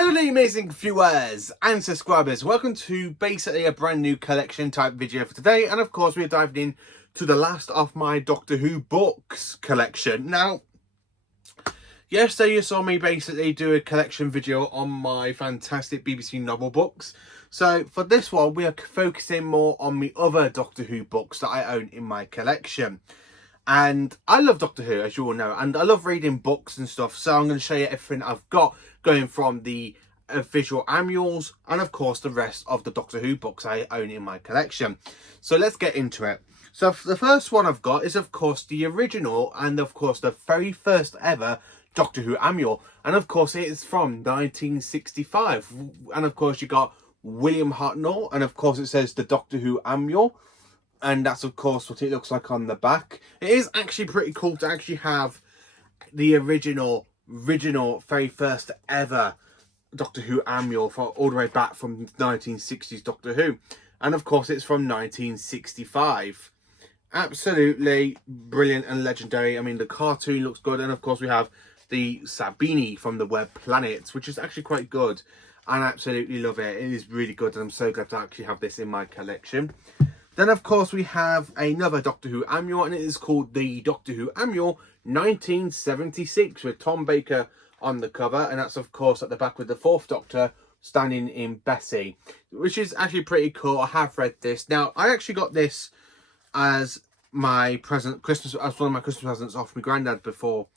Hello amazing viewers and subscribers, welcome to basically a brand new collection type video for today, and of course we're diving in to the last of my Doctor Who books collection. Now, yesterday you saw me basically do a collection video on my fantastic BBC novel books. So for this one we are focusing more on the other Doctor Who books that I own in my collection. And I love Doctor Who, as you all know, and I love reading books and stuff. So I'm going to show you everything I've got, going from the visual annuals and, of course, the rest of the Doctor Who books I own in my collection. So let's get into it. So the first one I've got is, of course, the original and, of course, the very first ever Doctor Who annual. And, of course, it is from 1965. And, of course, you got William Hartnell, and, of course, it says the Doctor Who annual. And that's, of course, what it looks like on the back. It is actually pretty cool to actually have the original, very first ever Doctor Who annual for all the way back from 1960s Doctor Who. And, of course, it's from 1965. Absolutely brilliant and legendary. I mean, the cartoon looks good. And, of course, we have the Sabini from the Web Planets, which is actually quite good. I absolutely love it. It is really good. And I'm so glad to actually have this in my collection. Then, of course, we have another Doctor Who annual, and it is called the Doctor Who Annual 1976 with Tom Baker on the cover. And that's, of course, at the back with the Fourth Doctor standing in Bessie, which is actually pretty cool. I have read this. Now, I actually got this as my present, as one of my Christmas presents off my granddad before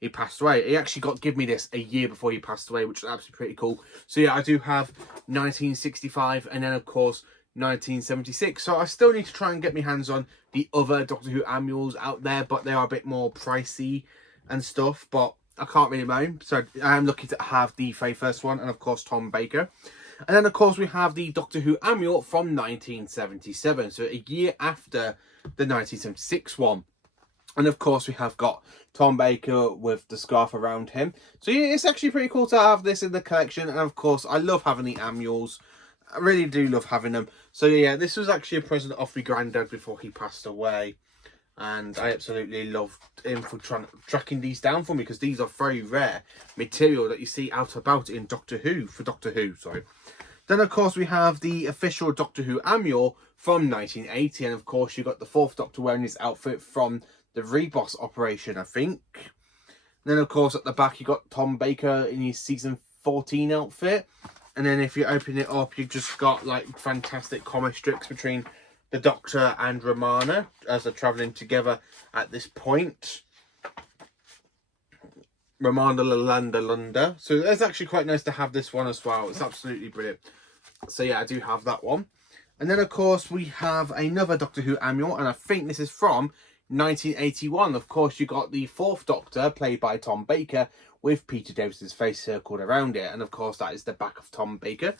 he passed away. He actually give me this a year before he passed away, which is absolutely pretty cool. So, yeah, I do have 1965, and then, of course, 1976. So I still need to try and get my hands on the other Doctor Who annuals out there, but they are a bit more pricey and stuff, but I can't really moan. So I am lucky to have the very first one, and of course Tom Baker. And then of course we have the Doctor Who annual from 1977, so a year after the 1976 one. And of course we have got Tom Baker with the scarf around him. So yeah, it's actually pretty cool to have this in the collection. And of course I love having the annuals. I really do love having them. So yeah, this was actually a present off my granddad before he passed away. And I absolutely loved him for tracking these down for me, because these are very rare material that you see out about in Doctor Who, sorry. Then of course we have the official Doctor Who annual from 1980. And of course you got the Fourth Doctor wearing his outfit from the Reboss operation, I think. Then of course at the back you got Tom Baker in his season 14 outfit. And then if you open it up, you've just got like fantastic comic strips between the Doctor and Romana as they're travelling together at this point. Romana Landa. So it's actually quite nice to have this one as well. It's absolutely brilliant. So yeah, I do have that one. And then of course we have another Doctor Who annual, and I think this is from 1981. Of course you got the Fourth Doctor played by Tom Baker with Peter Davis's face circled around it, and of course that is the back of Tom Baker.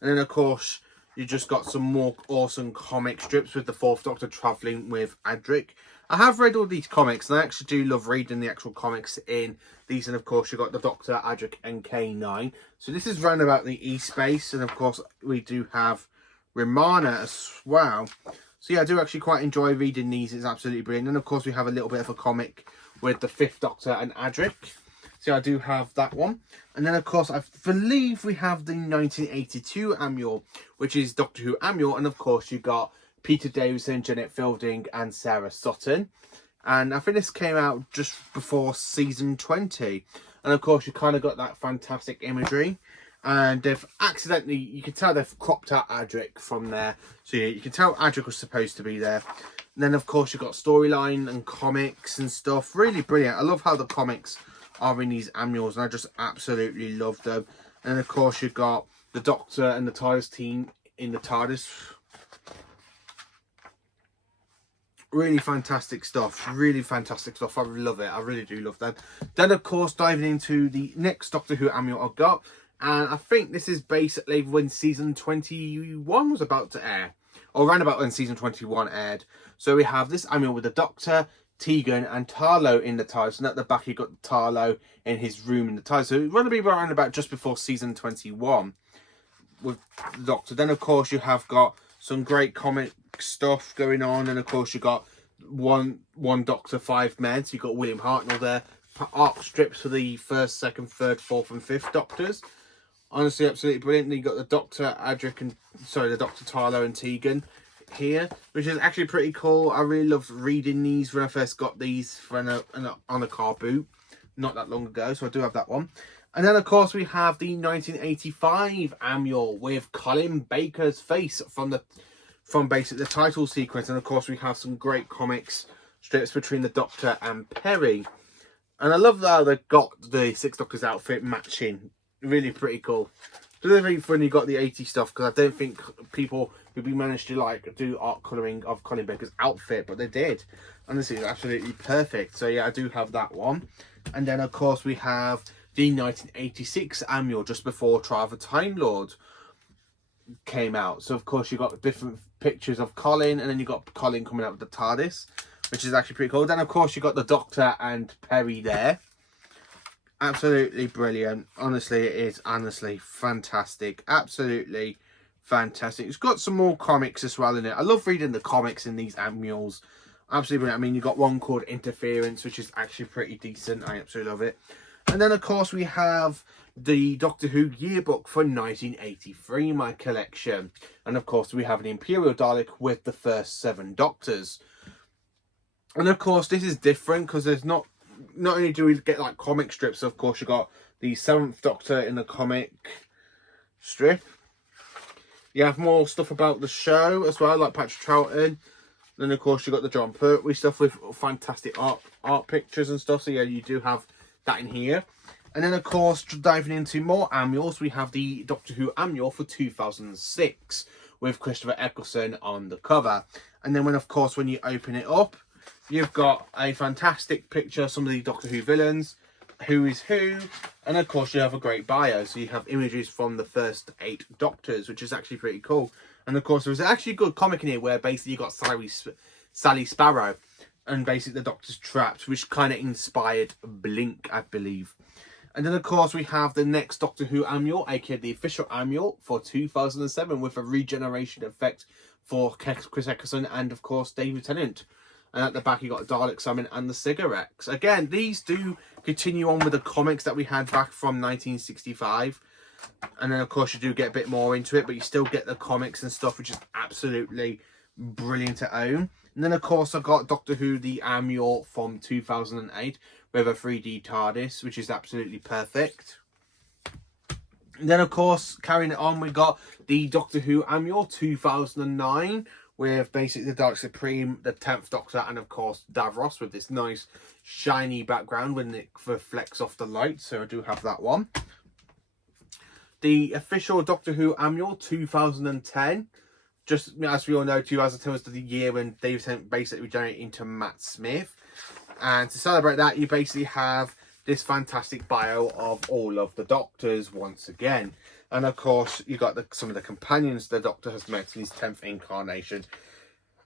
And then of course you just got some more awesome comic strips with the Fourth Doctor travelling with Adric. I have read all these comics, and I actually do love reading the actual comics in these. And of course you got the Doctor, Adric and K9. So this is round about the E-Space, and of course we do have Romana as well. So yeah, I do actually quite enjoy reading these. It's absolutely brilliant. And of course we have a little bit of a comic with the Fifth Doctor and Adric. So I do have that one. And then of course I believe we have the 1982 annual, which is Doctor Who annual. And of course you got Peter Davison, Janet Fielding and Sarah Sutton. And I think this came out just before season 20. And of course you kind of got that fantastic imagery. And they've accidentally, you can tell they've cropped out Adric from there. So yeah, you can tell Adric was supposed to be there. And then of course you've got storyline and comics and stuff. Really brilliant. I love how the comics are in these annuals, and I just absolutely love them. And then of course you've got the Doctor and the TARDIS team in the TARDIS. Really fantastic stuff. Really fantastic stuff. I love it. I really do love that. Then of course diving into the next Doctor Who annual I've got. And I think this is basically when season 21 was about to air. Or around about when season 21 aired. So we have this annual with the Doctor, Tegan and Tarlo in the TARDIS. And at the back you got Tarlo in his room in the TARDIS. So it's going to be around about just before season 21 with the Doctor. Then of course you have got some great comic stuff going on. And of course you got one Doctor, 5 men. So you've got William Hartnell there. Arc strips for the first, second, third, fourth and fifth Doctors. Honestly, absolutely brilliant. Then you got the Dr. Adric and, sorry, the Dr. Tyler and Tegan here, which is actually pretty cool. I really loved reading these when I first got these for on a car boot not that long ago, so I do have that one. And then, of course, we have the 1985 annual with Colin Baker's face from basically the title sequence. And, of course, we have some great comics strips between the Doctor and Perry. And I love that they got the Six Doctors outfit matching. Really pretty cool. It's really fun you got the 80s stuff, because I don't think people would be managed to like do art colouring of Colin Baker's outfit, but they did. Honestly, it's absolutely perfect. So yeah, I do have that one. And then of course we have the 1986 annual just before Trial of a Time Lord came out. So of course you got different pictures of Colin, and then you got Colin coming out with the TARDIS, which is actually pretty cool. Then of course you got the Doctor and Perry there. Absolutely brilliant. Honestly, it is honestly fantastic. Absolutely fantastic. It's got some more comics as well in it. I love reading the comics in these annuals. Absolutely brilliant. I mean, you got one called Interference, which is actually pretty decent. I absolutely love it. And then, of course, we have the Doctor Who yearbook for 1983, my collection. And, of course, we have an Imperial Dalek with the first 7 Doctors. And, of course, this is different because there's not only do we get like comic strips, of course you got the 7th Doctor in the comic strip. You have more stuff about the show as well, like Patrick Troughton. Then of course you got the John Pertwee stuff with fantastic art pictures and stuff. So yeah, you do have that in here. And then of course, diving into more annuals, we have the Doctor Who annual for 2006 with Christopher Eccleston on the cover. And then when you open it up, you've got a fantastic picture of some of the Doctor Who villains, who is who, and of course you have a great bio. So you have images from the first 8 Doctors, which is actually pretty cool. And of course there's actually a good comic in here where basically you got Sally Sparrow and basically the Doctor's trapped, which kind of inspired Blink, I believe. And then of course we have the next Doctor Who annual, aka the official annual for 2007 with a regeneration effect for Chris Eccleston and of course David Tennant. And at the back, you got Dalek Summon and the Cigarettes. Again, these do continue on with the comics that we had back from 1965. And then, of course, you do get a bit more into it, but you still get the comics and stuff, which is absolutely brilliant to own. And then, of course, I've got Doctor Who, the annual from 2008 with a 3D TARDIS, which is absolutely perfect. And then, of course, carrying it on, we got the Doctor Who annual 2009, with basically the Dalek Supreme, the 10th Doctor, and of course Davros with this nice shiny background when it reflects off the light. So I do have that one. The official Doctor Who annual 2010. Just as we all know, 2010 was the year when David Tennant basically regenerated into Matt Smith. And to celebrate that, you basically have this fantastic bio of all of the Doctors once again. And of course, you got some of the companions the Doctor has met in his 10th incarnation.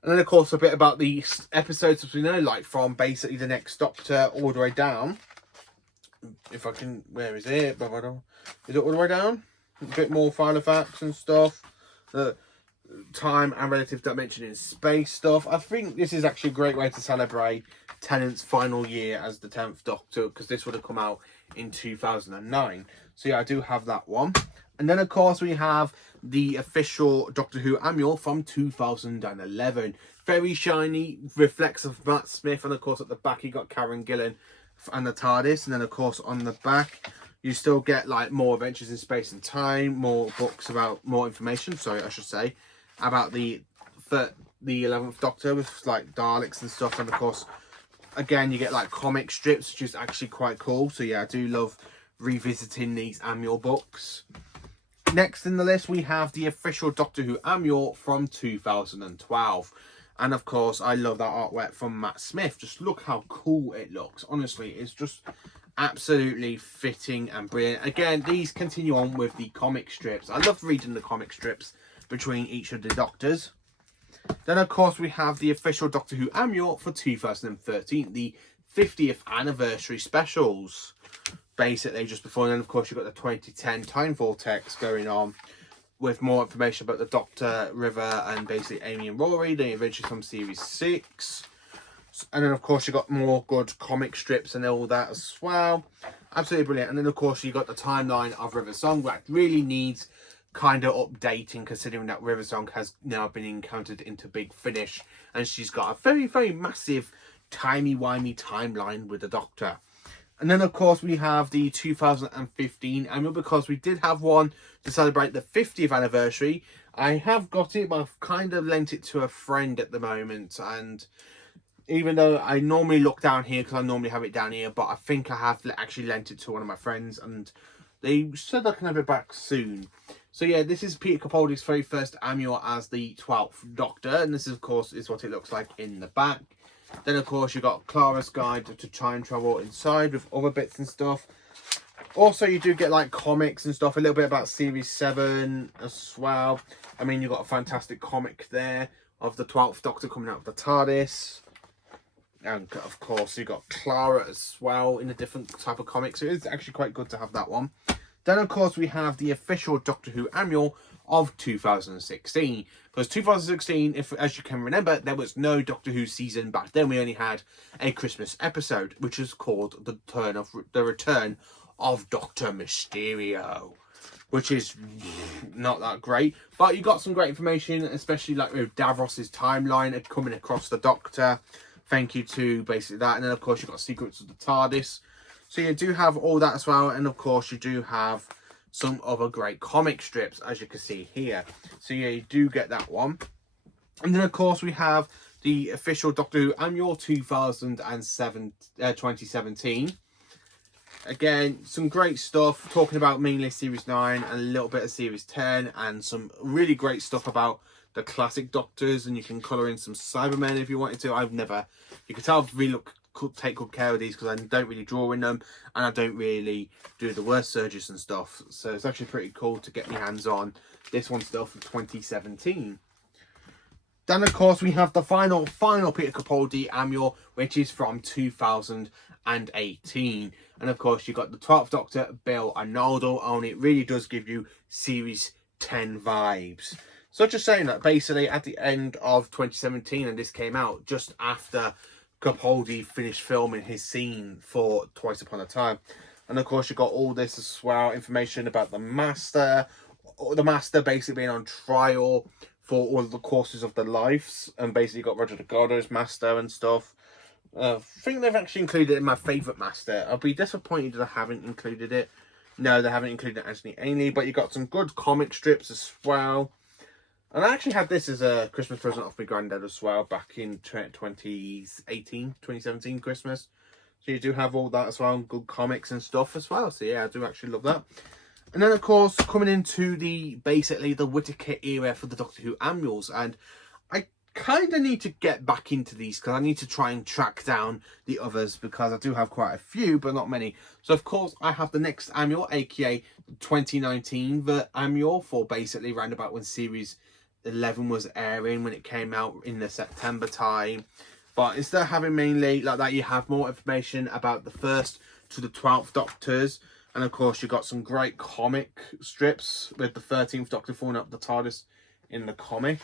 And then, of course, a bit about the episodes as we know, like from basically the next Doctor all the way down. If I can, where is it? Is it all the way down? A bit more final facts and stuff. The time and relative dimension in space stuff. I think this is actually a great way to celebrate Tennant's final year as the 10th Doctor, because this would have come out in 2009. So yeah, I do have that one. And then, of course, we have the official Doctor Who annual from 2011. Very shiny, reflects of Matt Smith. And, of course, at the back, you got Karen Gillan and the TARDIS. And then, of course, on the back, you still get, like, more adventures in space and time. More books about, more information, sorry, I should say, about the 11th Doctor with, like, Daleks and stuff. And, of course, again, you get, like, comic strips, which is actually quite cool. So, yeah, I do love revisiting these annual books. Next in the list, we have the official Doctor Who annual from 2012. And of course, I love that artwork from Matt Smith. Just look how cool it looks. Honestly, it's just absolutely fitting and brilliant. Again, these continue on with the comic strips. I love reading the comic strips between each of the Doctors. Then, of course, we have the official Doctor Who annual for 2013, the 50th anniversary specials. Basically, just before, and then of course you've got the 2010 Time Vortex going on with more information about the Doctor, River, and basically Amy and Rory, the Adventures from Series 6. And then of course you've got more good comic strips and all that as well. Absolutely brilliant. And then, of course, you got the timeline of River Song, that really needs kind of updating, considering that River Song has now been encountered into Big Finish, and she's got a very, very massive timey-wimey timeline with the Doctor. And then, of course, we have the 2015 annual, because we did have one to celebrate the 50th anniversary. I have got it, but I've kind of lent it to a friend at the moment. And even though I normally look down here, because I normally have it down here, but I think I have actually lent it to one of my friends, and they said I can have it back soon. So yeah, this is Peter Capaldi's very first annual as the 12th Doctor, and this, of course, is what it looks like in the back. Then, of course, you've got Clara's guide to time travel inside with other bits and stuff. Also, you do get, like, comics and stuff, a little bit about Series 7 as well. I mean, you've got a fantastic comic there of the 12th Doctor coming out of the TARDIS. And, of course, you've got Clara as well in a different type of comic, so it's actually quite good to have that one. Then, of course, we have the official Doctor Who annual of 2016. Because 2016, as you can remember, there was no Doctor Who season back then. We only had a Christmas episode, which is called The Return of Dr. Mysterio, which is not that great. But you got some great information, especially like with Davros's timeline coming across the Doctor. Thank you to basically that. And then, of course, you've got Secrets of the TARDIS. So you do have all that as well. And, of course, you do have some other great comic strips, as you can see here. So yeah, you do get that one. And then, of course, we have the official Doctor Who Annual 2017. Again, some great stuff, talking about mainly Series 9 and a little bit of Series 10, and some really great stuff about the classic Doctors, and you can colour in some Cybermen if you wanted to. You can tell I've really take good care of these, because I don't really draw in them, and I don't really do the word surges and stuff, so it's actually pretty cool to get my hands on this one still from 2017. Then, of course, we have the final Peter Capaldi annual, which is from 2018, and of course you got the 12th Doctor, Bill Arnoldo, and it really does give you Series 10 vibes. So just saying that basically at the end of 2017, and this came out just after Capaldi finished filming his scene for Twice Upon a Time. And of course you got all this as well, information about the Master basically being on trial for all of the courses of their lives, and basically got Roger Delgado's Master and stuff. I think they've actually included it in my favourite Master. I'll be disappointed that I haven't included it. No, they haven't included Anthony Ainley, but you got some good comic strips as well. And I actually had this as a Christmas present off my granddad as well, back in 2017 Christmas. So you do have all that as well, and good comics and stuff as well. So yeah, I do actually love that. And then, of course, coming into basically the Whittaker era for the Doctor Who annuals. And I kind of need to get back into these, because I need to try and track down the others, because I do have quite a few, but not many. So, of course, I have the next annual, aka 2019 annual, for basically round about when Series 11 was airing, when it came out in the September time. But instead of having mainly like that, you have more information about the 1st to the 12th Doctors. And of course you got some great comic strips with the 13th Doctor falling up the TARDIS in the comic.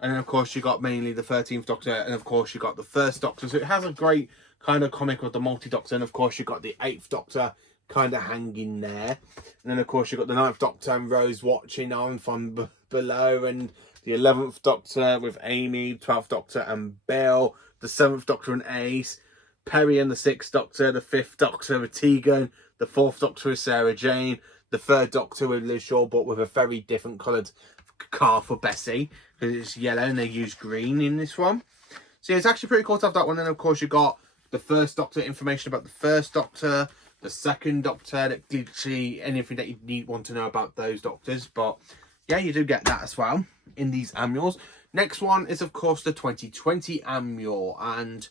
And then of course you got mainly the 13th Doctor, and of course you got the 1st Doctor. So it has a great kind of comic with the multi-Doctor. And of course you got the 8th Doctor kind of hanging there. And then of course you got the 9th Doctor and Rose watching on from below, and the 11th Doctor with Amy, 12th Doctor and Bill, the 7th Doctor and Ace, Perry and the 6th Doctor, the 5th Doctor with Tegan, the 4th Doctor with Sarah Jane, the 3rd Doctor with Liz Shaw, but with a very different coloured car for Bessie, because it's yellow and they use green in this one. So yeah, it's actually pretty cool to have that one. And of course you got the 1st Doctor, information about the 1st Doctor, the 2nd Doctor, literally anything that you want to know about those Doctors. But yeah, you do get that as well in these annuals. Next one is, of course, the 2020 annual, and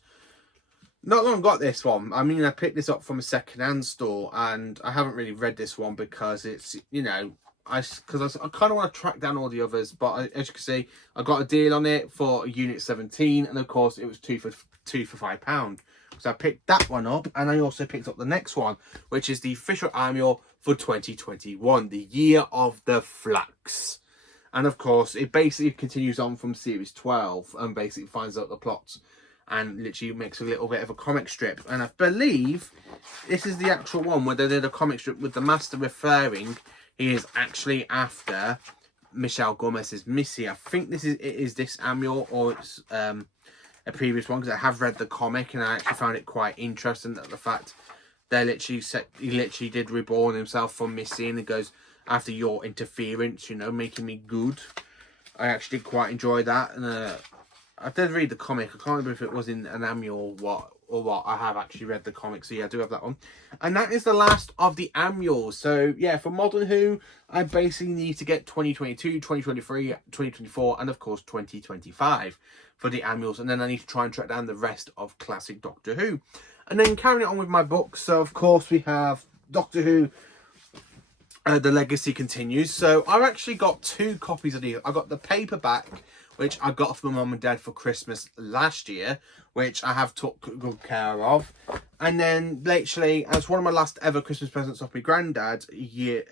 not long got this one. I mean, I picked this up from a second-hand store, and I haven't really read this one because it's, you know, I kind of want to track down all the others. But as you can see, I got a deal on it for Unit 17, and of course it was two for £5. So I picked that one up, and I also picked up the next one, which is the official annual for 2021, the Year of the Flux. And of course, it basically continues on from Series 12 and basically finds out the plots and literally makes a little bit of a comic strip. And I believe this is the actual one where they did a comic strip with the Master referring he is actually after Michelle Gomez's Missy. I think this is this annual, or it's a previous one, because I have read the comic and I actually found it quite interesting that the fact they literally said he literally did reborn himself from Missy, and it goes, after your interference, you know, making me good. I actually did quite enjoy that, and I did read the comic. I can't remember if it was in an annual or what. I have actually read the comic, so yeah, I do have that one. And that is the last of the annuals. So yeah, for Modern Who, I basically need to get 2022, 2023, 2024, and of course 2025 for the annuals, and then I need to try and track down the rest of classic Doctor Who. And then carrying on with my books, so of course we have Doctor Who, The Legacy Continues. So I've actually got 2 copies of these. I got the paperback, which I got from my mum and dad for Christmas last year, which I have took good care of. And then literally, as one of my last ever Christmas presents off my granddad,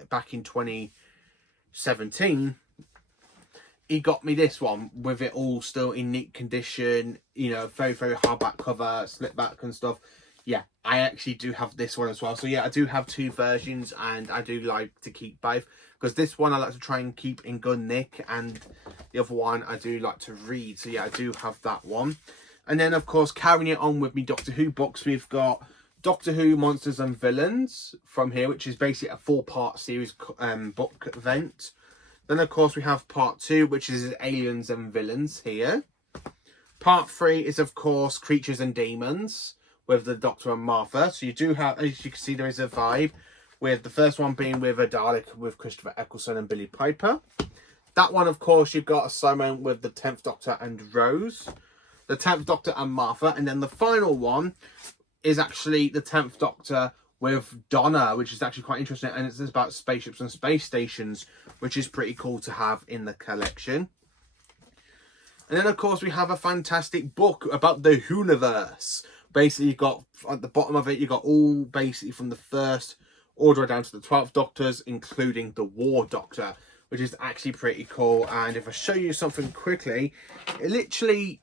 back in 2017, he got me this one with it all still in neat condition, you know, very, very hardback cover, slip back and stuff. Yeah, I actually do have this one as well. So yeah, I do have 2 versions, and I do like to keep both, because this one I like to try and keep in good nick, and the other one I do like to read. So yeah, I do have that one. And then of course, carrying it on with me Doctor Who books, we've got Doctor Who Monsters and Villains from here, which is basically a 4-part series book event. Then of course we have part 2, which is Aliens and Villains here. Part 3 is of course Creatures and Demons, with the Doctor and Martha. So you do have, as you can see, there is a vibe, with the first one being with a Dalek with Christopher Eccleston and Billy Piper. That one, of course, you've got a Simon with the 10th Doctor and Rose, the 10th Doctor and Martha, and then the final one is actually the 10th Doctor with Donna, which is actually quite interesting, and it's about spaceships and space stations, which is pretty cool to have in the collection. And then, of course, we have a fantastic book about the Whoniverse. Basically, you've got, at the bottom of it, you've got all basically from the 1st order down to the 12th Doctors, including the War Doctor, which is actually pretty cool. And if I show you something quickly, it literally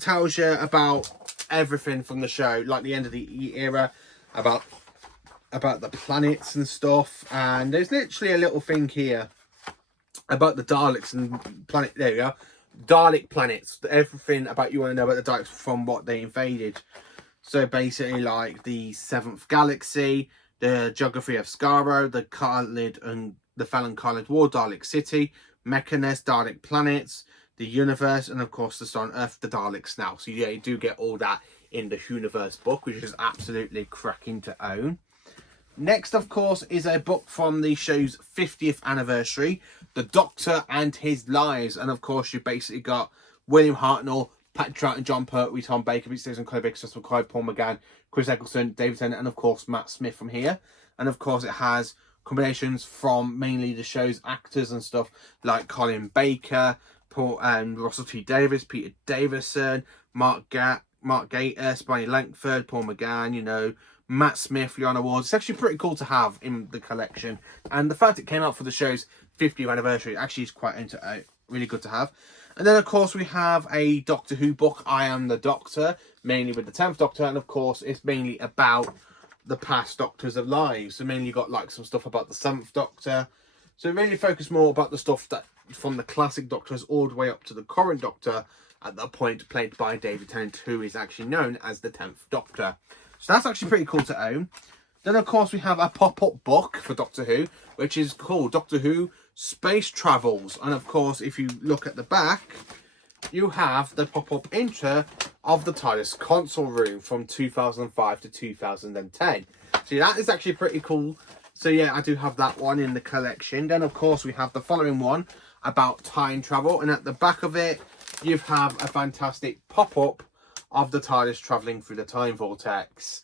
tells you about everything from the show, like the end of the era, about the planets and stuff. And there's literally a little thing here about the Daleks and planet. There we go. Dalek planets, everything about you want to know about the Daleks from what they invaded. So basically, like the 7th Galaxy, the geography of Skaro, the Khalid and the Fallon Khalid War, Dalek City, Mechanist, Dalek planets, the universe, and of course the Star on Earth, the Daleks now. So yeah, you do get all that in the Whoniverse book, which is absolutely cracking to own. Next, of course, is a book from the show's 50th anniversary, The Doctor and His Lives. And of course, you've basically got William Hartnell, Patrick Troughton, John Pertwee, Tom Baker, Pete Stevens, Chloe Baker, Cecil McCoy, Paul McGann, Chris Eccleston, David Tennant, and of course, Matt Smith from here. And of course, it has combinations from mainly the show's actors and stuff, like Colin Baker, Paul and Russell T Davies, Peter Davison, Mark Gatiss, Bonnie Langford, Paul McGann, you know, Matt Smith, Leon Awards. It's actually pretty cool to have in the collection, and the fact it came out for the show's 50th anniversary actually is quite really good to have. And then of course we have a Doctor Who book, I Am the Doctor, mainly with the 10th Doctor, and of course it's mainly about the past Doctors of lives. So mainly you got like some stuff about the 7th Doctor, so really focus more about the stuff that from the classic Doctors all the way up to the current Doctor, at that point played by David Tennant, who is actually known as the 10th Doctor. So that's actually pretty cool to own. Then, of course, we have a pop-up book for Doctor Who, which is called Doctor Who Space Travels. And, of course, if you look at the back, you have the pop-up intro of the TARDIS console room from 2005 to 2010. So that is actually pretty cool. So, yeah, I do have that one in the collection. Then, of course, we have the following one about time travel. And at the back of it, you have a fantastic pop-up of the TARDIS travelling through the time vortex.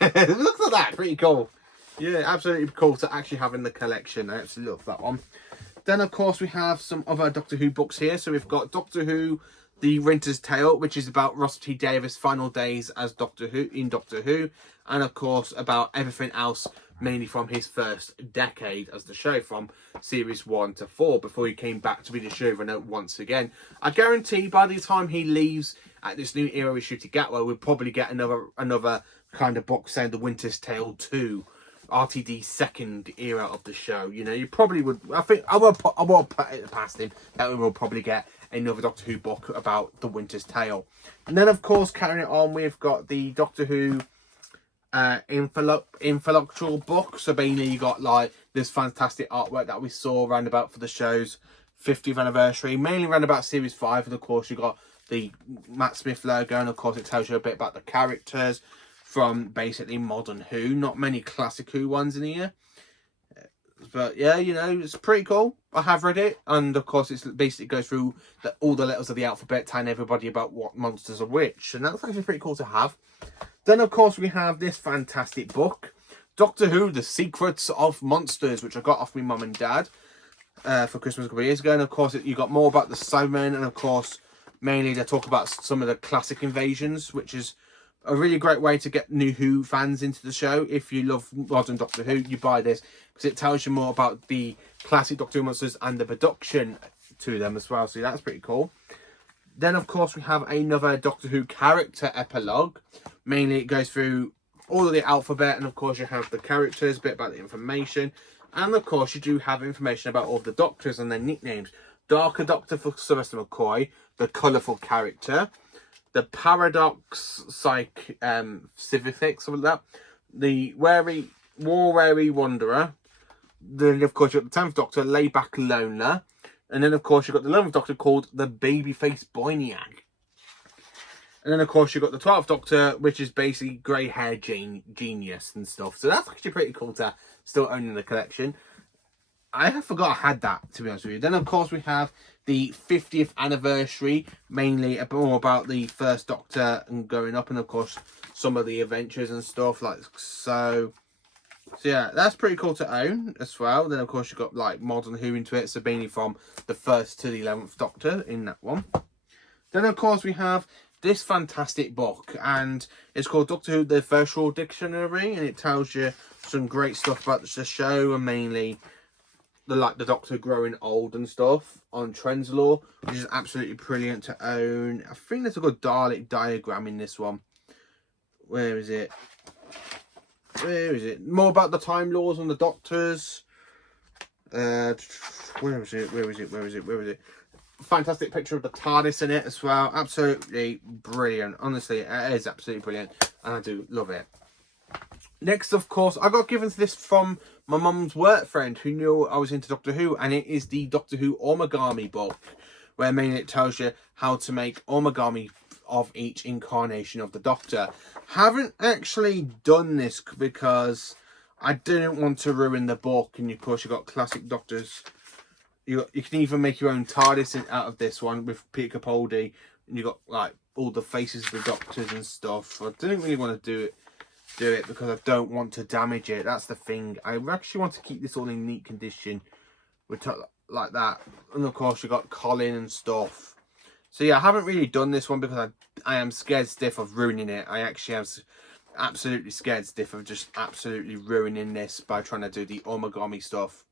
It looks like that, pretty cool. Yeah, absolutely cool to actually have in the collection. I absolutely love that one. Then, of course, we have some other Doctor Who books here. So we've got Doctor Who, The Winter's Tale, which is about Russell T Davies' final days as Doctor Who in Doctor Who. And, of course, about everything else, mainly from his first decade as the show, from series 1 to 4, before he came back to be the showrunner once again. I guarantee by the time he leaves at this new era with Ncuti Gatwa, we'll probably get another kind of book saying The Winter's Tale 2, RTD's second era of the show. You know, you probably would. I think I will put it past him that we will probably get another Doctor Who book about The Winter's Tale. And then, of course, carrying it on, we've got the Doctor Who intellectual book. So mainly you got like this fantastic artwork that we saw around about for the show's 50th anniversary, mainly around about series 5, and of course you got the Matt Smith logo, and of course it tells you a bit about the characters from basically modern Who. Not many classic Who ones in here, but yeah, you know, it's pretty cool. I have read it, and of course it basically goes through all the letters of the alphabet, telling everybody about what monsters are which, and that's actually pretty cool to have. Then of course we have this fantastic book, Doctor Who: The Secrets of Monsters, which I got off my mum and dad for Christmas a couple of years ago. And of course you got more about the Cybermen, and of course mainly they talk about some of the classic invasions, which is a really great way to get new Who fans into the show. If you love modern Doctor Who, you buy this because it tells you more about the classic Doctor Who monsters and the production to them as well. So that's pretty cool. Then, of course, we have another Doctor Who character epilogue. Mainly, it goes through all of the alphabet, and of course, you have the characters, a bit about the information, and of course, you do have information about all the Doctors and their nicknames. Darker Doctor for Sylvester McCoy, the colourful character. The Paradox Civic, something like that. The War-Weary Wanderer. Then, of course, you've got the 10th Doctor, Layback Loner. And then, of course, you've got the 11th Doctor called the Babyface Boyniak. And then, of course, you've got the 12th Doctor, which is basically grey hair genius and stuff. So that's actually pretty cool to still own in the collection. I have forgot I had that, to be honest with you. Then, of course, we have the 50th anniversary, mainly more about the first Doctor and going up, and of course, some of the adventures and stuff like so. So yeah, that's pretty cool to own as well. Then, of course, you've got like modern Who into it, so mainly from the 1st to the 11th Doctor in that one. Then, of course, we have this fantastic book, and it's called Doctor Who: The Virtual Dictionary, and it tells you some great stuff about the show, and mainly the Doctor growing old and stuff on Trenzalore, which is absolutely brilliant to own. I think there's a good Dalek diagram in this one. Where is it? Where is it? More about the Time Lords and the Doctors. Where is it? Where is it? Where is it? Where is it? Fantastic picture of the TARDIS in it as well. Absolutely brilliant. Honestly, it is absolutely brilliant, and I do love it. Next, of course, I got given this from my mum's work friend who knew I was into Doctor Who, and it is the Doctor Who Origami book, where mainly it tells you how to make origami of each incarnation of the Doctor. Haven't actually done this because I didn't want to ruin the book, and of course you've got classic Doctors. You can even make your own TARDIS out of this one with Peter Capaldi, and you got like all the faces of the Doctors and stuff. I didn't really want to do it because I don't want to damage it. That's the thing. I actually want to keep this all in neat condition with like that. And of course you got Colin and stuff. So yeah, I haven't really done this one because I am scared stiff of ruining it. I actually am absolutely scared stiff of just absolutely ruining this by trying to do the origami stuff.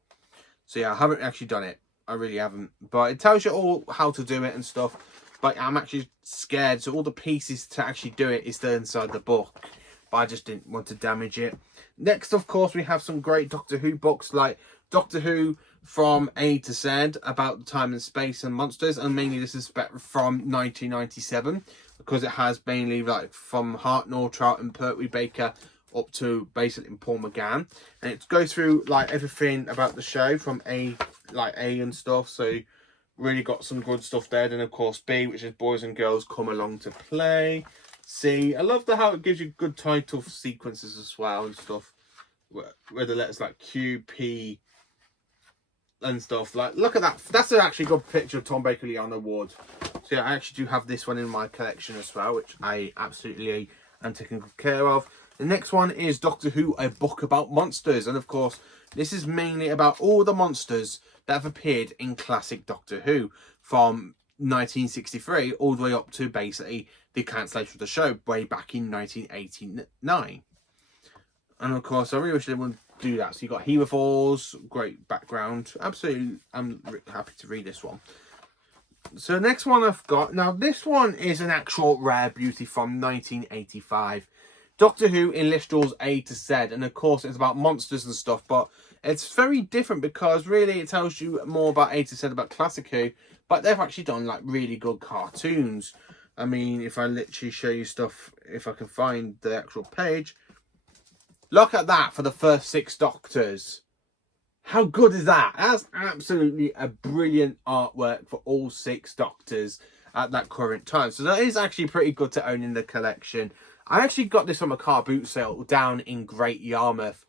So yeah, I haven't actually done it. I really haven't. But it tells you all how to do it and stuff. But I'm actually scared. So all the pieces to actually do it is there inside the book. But I just didn't want to damage it. Next, of course, we have some great Doctor Who books like Doctor Who from A to Z about time and space and monsters. And mainly this is from 1997 because it has mainly like from Hartnell, Troughton, Pertwee Baker up to basically Paul McGann. And it goes through like everything about the show from A and stuff. So really got some good stuff there. Then, of course, B, which is Boys and Girls Come Along to Play. C, I love how it gives you good title sequences as well and stuff, where the letters like Q, P and stuff. Like, look at that. That's an actually good picture of Tom Baker Leon Award. So yeah, I actually do have this one in my collection as well, which I absolutely am taking good care of. The next one is Doctor Who, A Book About Monsters. And of course, this is mainly about all the monsters that have appeared in classic Doctor Who from 1963 all the way up to basically the cancellation of the show way back in 1989. And of course, I really wish they would do that. So you got He With Oars, great background. Absolutely, I'm happy to read this one. So the next one I've got, now this one is an actual rare beauty from 1985. Doctor Who in Listral's A to Z, and of course it's about monsters and stuff, but it's very different because really it tells you more about A to Z, about Classic Who, but they've actually done like really good cartoons. I mean, if I literally show you stuff, if I can find the actual page, look at that for the first 6 Doctors. How good is that? That's absolutely a brilliant artwork for all 6 Doctors at that current time. So that is actually pretty good to own in the collection. I actually got this on a car boot sale down in Great Yarmouth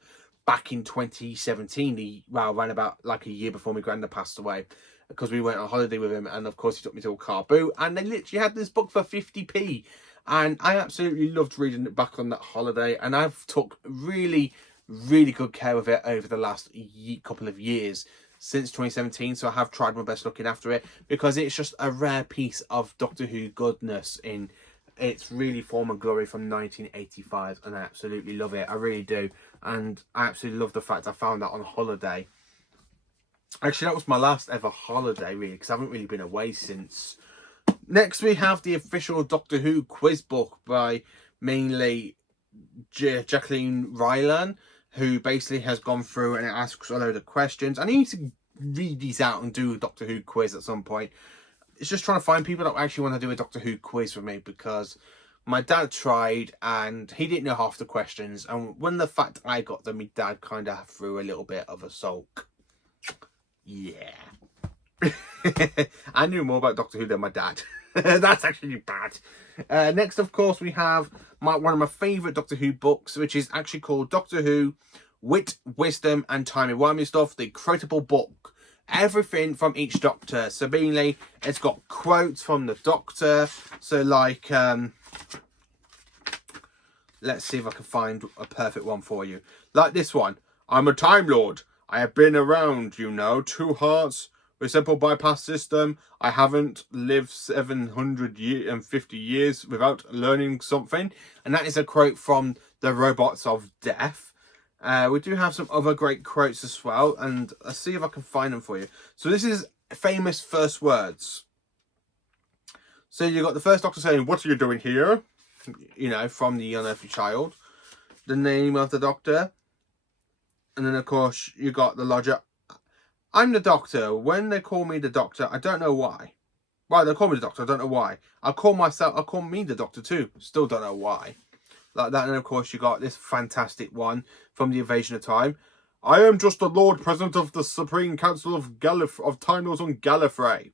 back in 2017. Well, around about like a year before my granddad passed away, because we went on holiday with him, and of course he took me to a car boot, and they literally had this book for 50p. And I absolutely loved reading it back on that holiday, and I've took really good care of it over the last couple of years since 2017. So I have tried my best looking after it, because it's just a rare piece of Doctor Who goodness in its really form and glory from 1985, and I absolutely love it. I really do, and I absolutely love the fact I found that on holiday. Actually, that was my last ever holiday, really, because I haven't really been away since. Next, we have the official Doctor Who quiz book by mainly Jacqueline Rylan, who basically has gone through and it asks a load of questions. I need to read these out and do a Doctor Who quiz at some point. It's just trying to find people that actually want to do a Doctor Who quiz with me, because my dad tried and he didn't know half the questions. And when the fact I got them, my dad kind of threw a little bit of a sulk. Yeah. I knew more about Doctor Who than my dad. That's actually bad. Next, of course, we have one of my favourite Doctor Who books, which is actually called Doctor Who Wit, Wisdom and Timey-Wimey Stuff, the quotable book. Everything from each Doctor. So mainly, it's got quotes from the Doctor. So like, let's see if I can find a perfect one for you. Like this one. I'm a Time Lord. I have been around, you know, 2 hearts. With simple bypass system, I haven't lived 750 years without learning something. And that is a quote from the Robots of Death. We do have some other great quotes as well, and I'll see if I can find them for you. So this is famous first words. So you got the first Doctor saying, "What are you doing here?" You know, from the Unearthly Child. The name of the Doctor. And then, of course, you got the Lodger. I'm the Doctor. When they call me the Doctor, I don't know why. Well, they call me the Doctor, I don't know why. I'll call me the Doctor too. Still don't know why. Like that. And of course, you got this fantastic one from the Invasion of Time. I am just the Lord President of the Supreme Council of Time Lords on Gallifrey.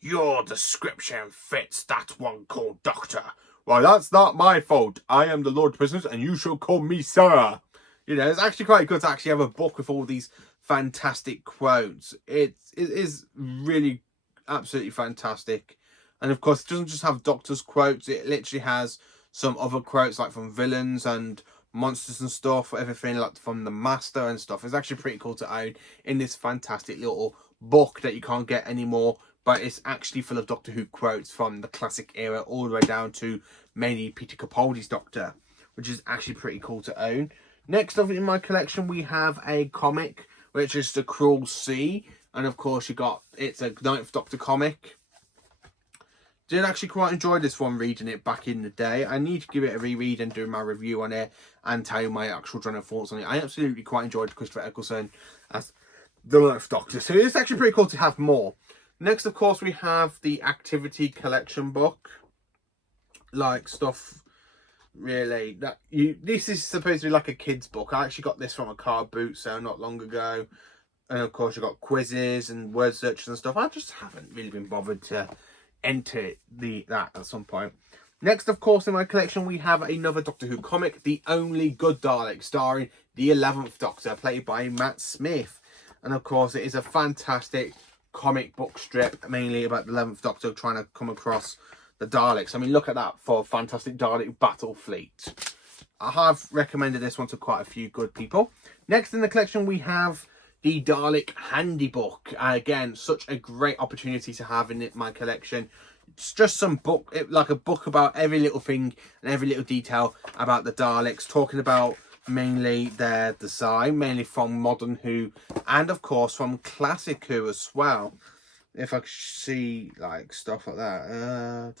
Your description fits that one called Doctor. Well, that's not my fault. I am the Lord President, and you shall call me Sir. You know, it's actually quite good to actually have a book with all these fantastic quotes. It is really absolutely fantastic. And of course, it doesn't just have Doctor's quotes. It literally has some other quotes like from villains and monsters and stuff, everything like from the Master and stuff. It's actually pretty cool to own in this fantastic little book that you can't get anymore, but it's actually full of Doctor Who quotes from the classic era all the way down to mainly Peter Capaldi's Doctor, which is actually pretty cool to own. Next up in my collection, we have a comic, which is The Cruel Sea. And of course, it's a 9th Doctor comic. Did actually quite enjoy this one, reading it back in the day. I need to give it a reread and do my review on it and tell you my actual general thoughts on it. I absolutely quite enjoyed Christopher Eccleston as the 9th Doctor. So it's actually pretty cool to have more. Next, of course, we have the Activity Collection book. Like stuff... Really, this is supposed to be like a kid's book. I actually got this from a car boot sale not long ago, and of course you got quizzes and word searches and stuff. I just haven't really been bothered to enter that at some point. Next, of course, in my collection we have another Doctor Who comic, The Only Good Dalek, starring the 11th Doctor, played by Matt Smith. And of course, it is a fantastic comic book strip, mainly about the 11th Doctor trying to come across the Daleks. I mean, look at that for a fantastic Dalek battle fleet. I have recommended this one to quite a few good people. Next in the collection, we have the Dalek Handy Book. Again, such a great opportunity to have in my collection. It's just some book, like a book about every little thing and every little detail about the Daleks, talking about mainly their design, mainly from Modern Who, and of course from Classic Who as well. if I could see like stuff like that,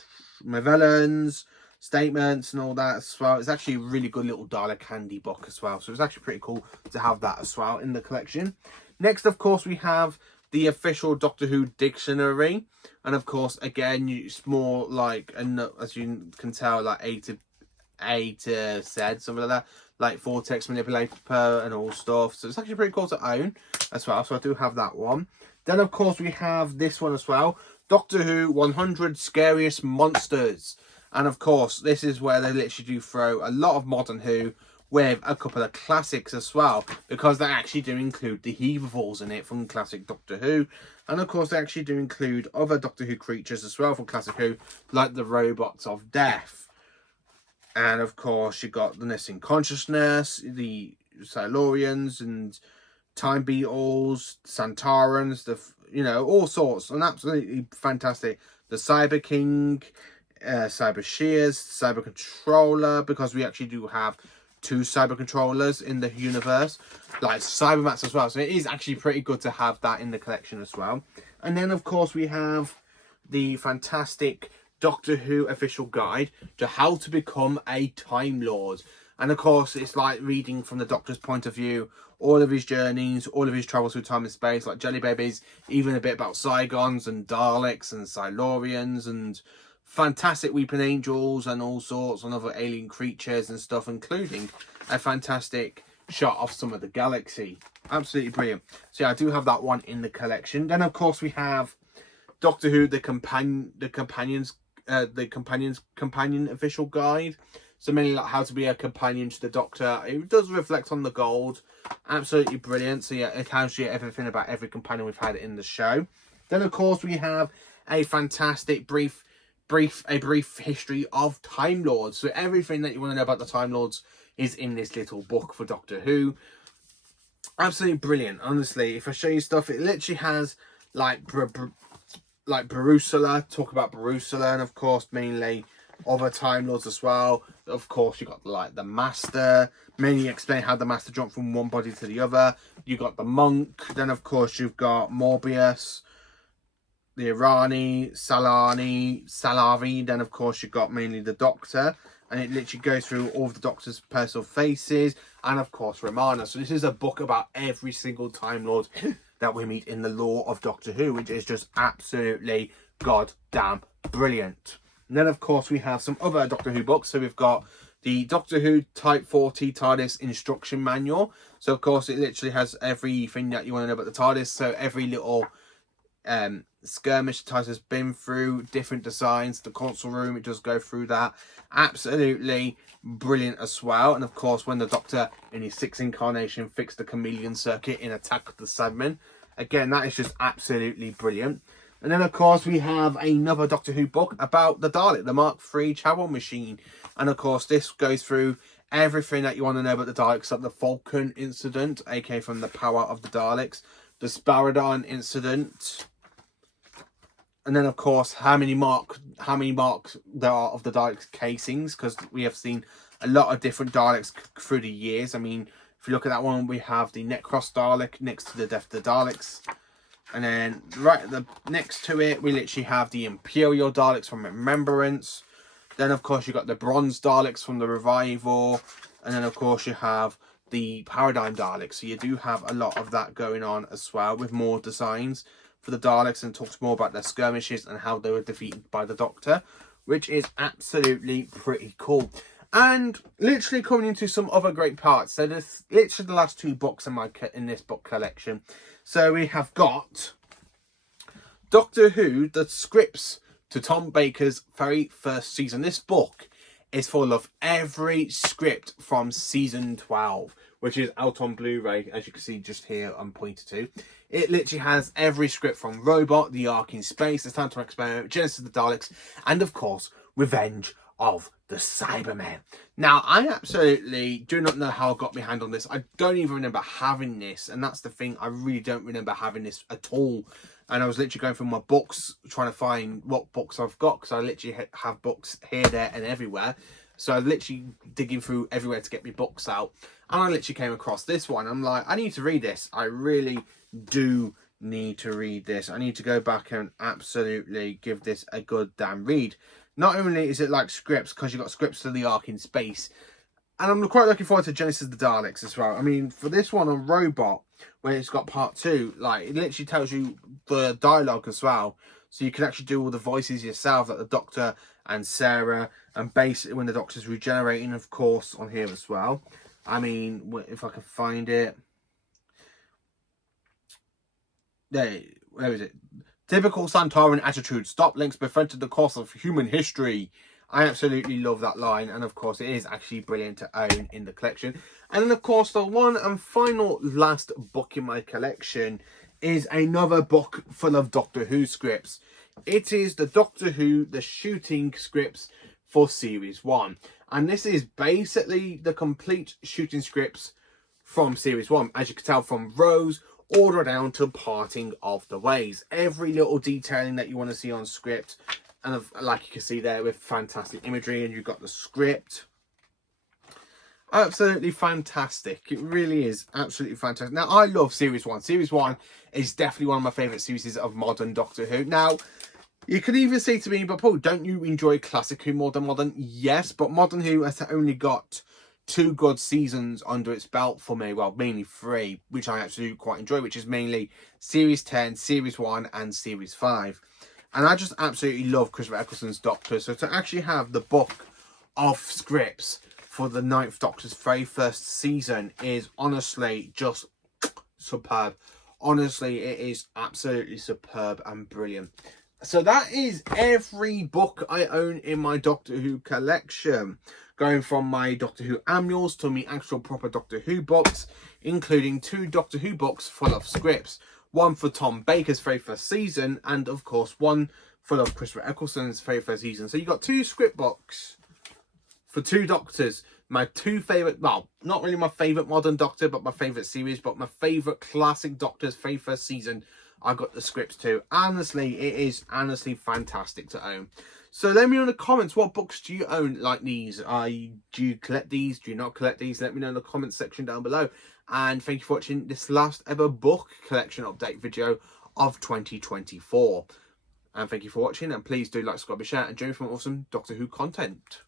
Movellans, statements and all that as well. It's actually a really good little Dalek handy book as well, so it's actually pretty cool to have that as well in the collection. Next, of course, we have the official Doctor Who dictionary, and of course, again, it's more like, and as you can tell, like A to Z, something like that, like vortex manipulator and all stuff. So it's actually pretty cool to own as well. So I do have that one. Then of course we have this one as well, Doctor Who 100 Scariest Monsters. And of course, this is where they literally do throw a lot of modern Who with a couple of classics as well, because they actually do include the Heaverfalls in it from classic Doctor Who. And of course, they actually do include other Doctor Who creatures as well from classic Who, like the Robots of Death. And of course, you got the Missing Consciousness, the Silurians, and Time Beetles, Santarans, all sorts, and absolutely fantastic. The Cyber King, Cyber Shears, Cyber Controller, because we actually do have 2 Cyber Controllers in the universe, like Cybermats as well. So it is actually pretty good to have that in the collection as well. And then of course we have the fantastic Doctor Who official guide to how to become a Time Lord. And of course, it's like reading from the Doctor's point of view, all of his journeys, all of his travels through time and space, like Jelly Babies, even a bit about Cygons and Daleks and Silurians and fantastic Weeping Angels and all sorts and other alien creatures and stuff, including a fantastic shot of some of the galaxy. Absolutely brilliant. So yeah, I do have that one in the collection. Then of course we have Doctor Who, the companion's companion official guide. So mainly like how to be a companion to the Doctor. It does reflect on the gold. Absolutely brilliant. So yeah, it tells you everything about every companion we've had in the show. Then of course we have a fantastic brief history of Time Lords. So everything that you want to know about the Time Lords is in this little book for Doctor Who. Absolutely brilliant. Honestly, if I show you stuff, it literally has like Barusula, talk about Barusula, and of course mainly other Time Lords as well. Of course, you got like the Master, mainly explain how the Master jumped from one body to the other. You got the Monk, then of course you've got Morbius, the Irani, Salari, then of course you've got mainly the Doctor, and it literally goes through all of the Doctor's personal faces, and of course Romana. So this is a book about every single Time Lord that we meet in the lore of Doctor Who, which is just absolutely goddamn brilliant. And then, of course, we have some other Doctor Who books. So we've got the Doctor Who Type 40 TARDIS Instruction Manual. So, of course, it literally has everything that you want to know about the TARDIS. So every little skirmish the TARDIS has been through, different designs, the console room, it does go through that. Absolutely brilliant as well. And, of course, when the Doctor, in his 6th incarnation, fixed the chameleon circuit in Attack of the Cybermen. Again, that is just absolutely brilliant. And then, of course, we have another Doctor Who book about the Dalek, the Mark III travel machine. And, of course, this goes through everything that you want to know about the Daleks, like the Falcon incident, aka from the Power of the Daleks, the Sparadon incident, and then, of course, how many marks there are of the Daleks casings, because we have seen a lot of different Daleks through the years. I mean, if you look at that one, we have the Necros Dalek next to the Death of the Daleks. And then right next to it, we literally have the Imperial Daleks from Remembrance. Then, of course, you've got the Bronze Daleks from the Revival. And then, of course, you have the Paradigm Daleks. So you do have a lot of that going on as well, with more designs for the Daleks, and talks more about their skirmishes and how they were defeated by the Doctor, which is absolutely pretty cool. And literally coming into some other great parts. So there's literally the last 2 books in this book collection. So we have got Doctor Who, the scripts to Tom Baker's very first season. This book is full of every script from season 12, which is out on Blu-ray, as you can see just here I'm pointed to. It literally has every script from Robot, The Ark in Space, The Phantom Experiment, Genesis of the Daleks, and of course, Revenge of the Cybermen. Now, I absolutely do not know how I got my hand on this. I don't even remember having this, and that's the thing. I really don't remember having this at all. And I was literally going through my books, trying to find what books I've got, because I literally have books here, there, and everywhere. So I was literally digging through everywhere to get my books out. And I literally came across this one. I'm like, I need to read this. I really do need to read this. I need to go back and absolutely give this a good damn read. Not only is it like Scripps, because you've got Scripps to the Ark in space, and I'm quite looking forward to Genesis of the Daleks as well. I mean, for this one on Robot, where it's got part 2, like, it literally tells you the dialogue as well. So you can actually do all the voices yourself, like the Doctor and Sarah, and basically when the Doctor's regenerating, of course, on here as well. I mean, if I can find it. There, where is it? Typical Santoran attitude. Stop links befriended the course of human history. I absolutely love that line, and of course it is actually brilliant to own in the collection. And then of course the one and final last book in my collection is another book full of Doctor Who scripts. It is the Doctor Who The Shooting scripts for Series 1. And this is basically the complete shooting scripts from Series 1. As you can tell, from Rose all the way down to Parting of the Ways. Every little detailing that you want to see on script. And like you can see there with fantastic imagery, and you've got the script. Absolutely fantastic. It really is absolutely fantastic. Now, I love Series 1. Series 1 is definitely one of my favourite series of modern Doctor Who. Now, you could even say to me, but Paul, don't you enjoy classic Who more than modern? Yes, but modern Who has only got 2 good seasons under its belt for me. Well, mainly 3, which I actually quite enjoy, which is mainly Series 10, Series 1 and Series 5. And I just absolutely love Christopher Eccleston's Doctor. So to actually have the book of scripts for the 9th Doctor's very first season is honestly just superb. Honestly, it is absolutely superb and brilliant. So that is every book I own in my Doctor Who collection. Going from my Doctor Who annuals to my actual proper Doctor Who books, including 2 Doctor Who books full of scripts. One for Tom Baker's very first season, and of course one full of Christopher Eccleston's very first season. So you got 2 script books for 2 Doctors. My 2 favourite, well, not really my favourite modern Doctor, but my favourite series, but my favourite classic Doctor's very first season. I got the scripts too. Honestly, it is honestly fantastic to own. So let me know in the comments, what books do you own like these? Do you collect these? Do you not collect these? Let me know in the comments section down below. And thank you for watching this last ever book collection update video of 2024. And thank you for watching, and please do like, subscribe, and share, and join me for more awesome Doctor Who content.